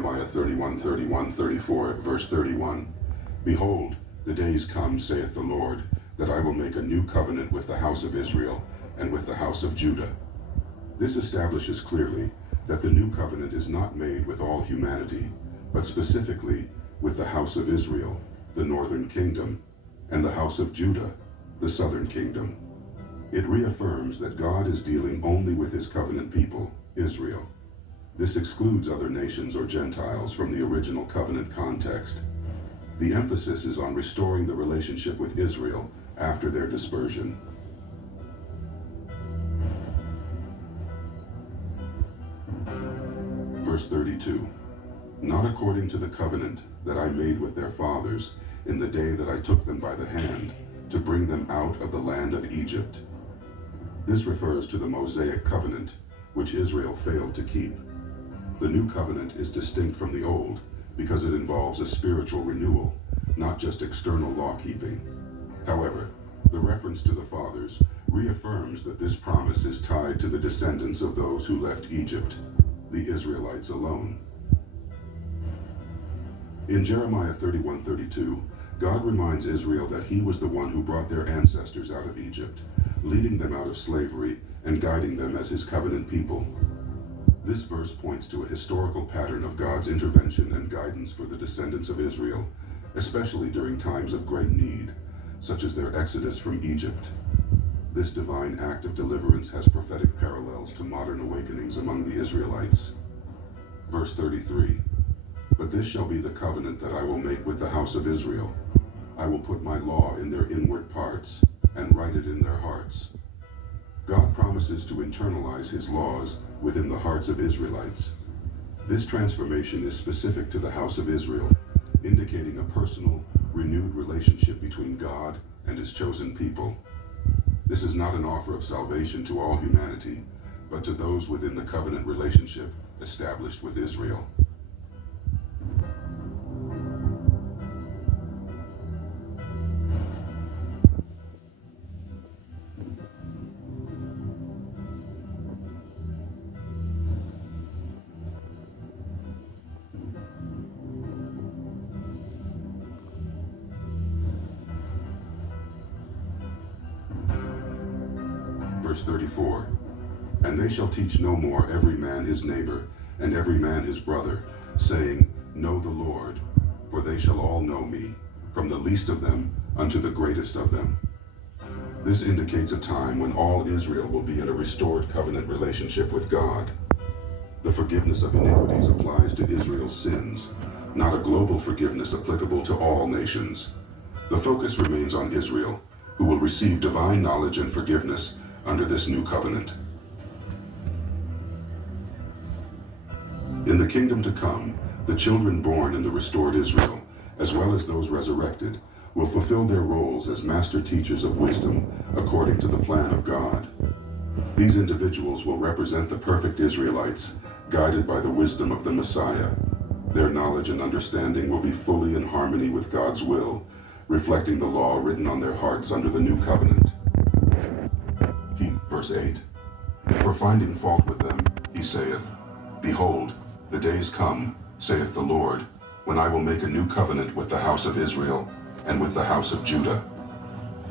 Jeremiah 31:34, verse 31. Behold, the days come, saith the Lord, that I will make a new covenant with the house of Israel and with the house of Judah. This establishes clearly that the new covenant is not made with all humanity, but specifically with the house of Israel, the northern kingdom, and the house of Judah, the southern kingdom. It reaffirms that God is dealing only with his covenant people, Israel. This excludes other nations or Gentiles from the original covenant context. The emphasis is on restoring the relationship with Israel after their dispersion. Verse 32. Not according to the covenant that I made with their fathers in the day that I took them by the hand to bring them out of the land of Egypt. This refers to the Mosaic covenant, which Israel failed to keep. The new covenant is distinct from the old because it involves a spiritual renewal, not just external law-keeping. However, the reference to the fathers reaffirms that this promise is tied to the descendants of those who left Egypt, the Israelites alone. In Jeremiah 31:32, God reminds Israel that he was the one who brought their ancestors out of Egypt, leading them out of slavery and guiding them as his covenant people. This verse points to a historical pattern of God's intervention and guidance for the descendants of Israel, especially during times of great need, such as their exodus from Egypt. This divine act of deliverance has prophetic parallels to modern awakenings among the Israelites. Verse 33. But this shall be the covenant that I will make with the house of Israel. I will put my law in their inward parts, and write it in their hearts. God promises to internalize his laws within the hearts of Israelites. This transformation is specific to the house of Israel, indicating a personal, renewed relationship between God and his chosen people. This is not an offer of salvation to all humanity, but to those within the covenant relationship established with Israel. Verse 34. And they shall teach no more every man his neighbor, and every man his brother, saying, Know the Lord, for they shall all know me, from the least of them unto the greatest of them. This indicates a time when all Israel will be in a restored covenant relationship with God. The forgiveness of iniquities applies to Israel's sins, not a global forgiveness applicable to all nations. The focus remains on Israel, who will receive divine knowledge and forgiveness under this new covenant. In the kingdom to come, the children born in the restored Israel, as well as those resurrected, will fulfill their roles as master teachers of wisdom according to the plan of God. These individuals will represent the perfect Israelites, guided by the wisdom of the Messiah. Their knowledge and understanding will be fully in harmony with God's will, reflecting the law written on their hearts under the new covenant. Verse 8. For finding fault with them, he saith, Behold, the days come, saith the Lord, when I will make a new covenant with the house of Israel and with the house of Judah.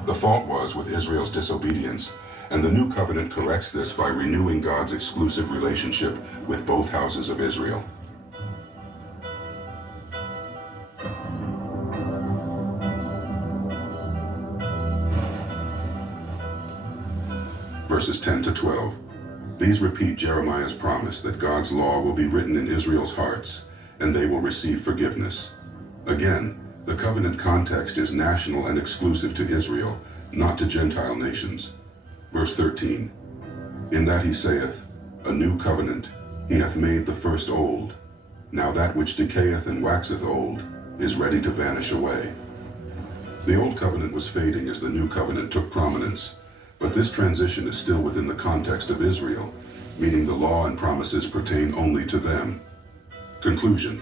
The fault was with Israel's disobedience, and the new covenant corrects this by renewing God's exclusive relationship with both houses of Israel. Verses 10 to 12. These repeat Jeremiah's promise that God's law will be written in Israel's hearts, and they will receive forgiveness. Again, the covenant context is national and exclusive to Israel, not to Gentile nations. Verse 13. In that he saith, A new covenant, he hath made the first old. Now that which decayeth and waxeth old is ready to vanish away. The old covenant was fading as the new covenant took prominence. But this transition is still within the context of Israel, meaning the law and promises pertain only to them. Conclusion.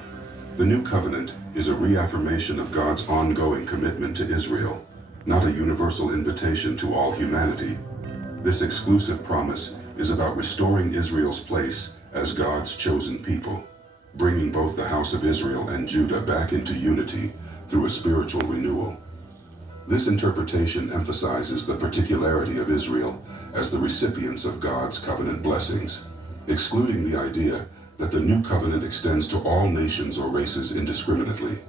The new covenant is a reaffirmation of God's ongoing commitment to Israel, not a universal invitation to all humanity. This exclusive promise is about restoring Israel's place as God's chosen people. bringing both the house of Israel and Judah back into unity through a spiritual renewal. This interpretation emphasizes the particularity of Israel as the recipients of God's covenant blessings, excluding the idea that the new covenant extends to all nations or races indiscriminately.